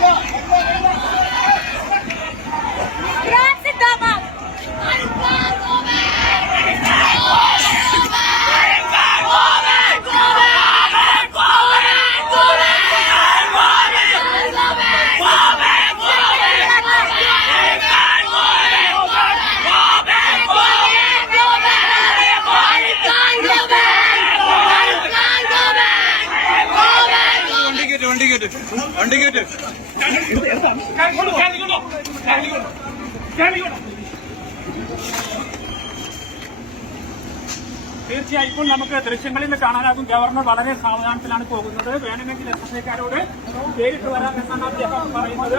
Let's. കയറ്റ് വണ്ടി കയറ്റ് തീർച്ചയായും ഇപ്പോൾ നമുക്ക് ദൃശ്യങ്ങളിൽ കാണാനാകും. ഗവർണർ വളരെ സാവധാനത്തിലാണ് പോകുന്നത്. വേണമെങ്കിൽ എസ് എസ് ഐക്കാരോട് നേരിട്ട് വരാമെന്നാണ് അദ്ദേഹം പറയുന്നത്.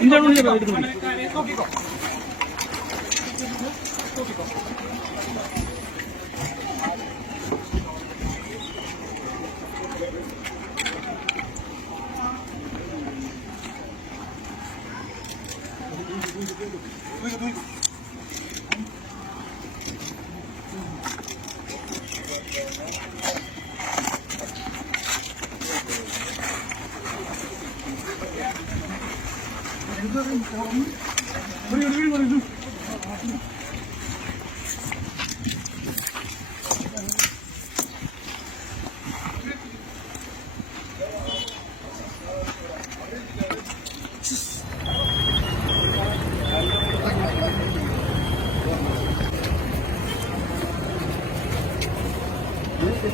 인절 올려봐 이들 올려. 우리 우리 일본에 좀. Sir,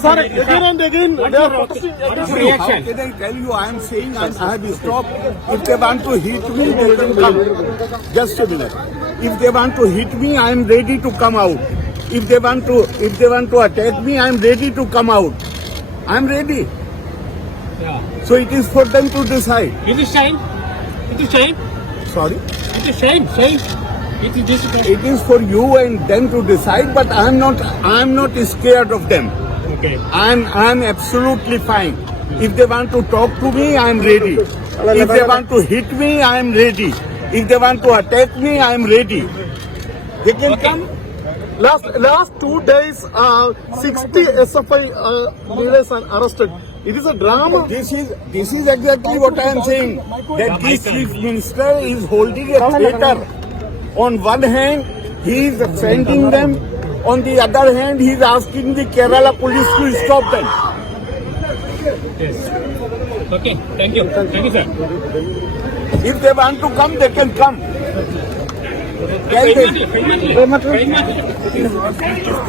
sir, again and again, they are protesting against How can I tell you? I am saying I, I have stopped. If they want to hit me, they can come. Just a minute. If they want to hit me, I am ready to come out. If they want to, if they want to attack me, I am ready to come out. I am ready. So it is for them to decide. It is shame. It is shame. Sorry. It is shame. Shame. It is disappointing. It is for you and them to decide. But I am not. I am not scared of them. Okay. I am. I am absolutely fine. If they want to talk to me, I am ready. If they want to hit me, I am ready. If they want to attack me, I am ready. They can come. Last last two days, uh, 60 SFI uh, leaders are arrested. It is a drama. This is this is exactly what I am saying. That this chief minister is holding a theater. On one hand, he is sending them. On the other hand, he is asking the Kerala police to stop them. Yes. Okay. Thank you. Thank you, sir. If they want to come, they can come. Thank you.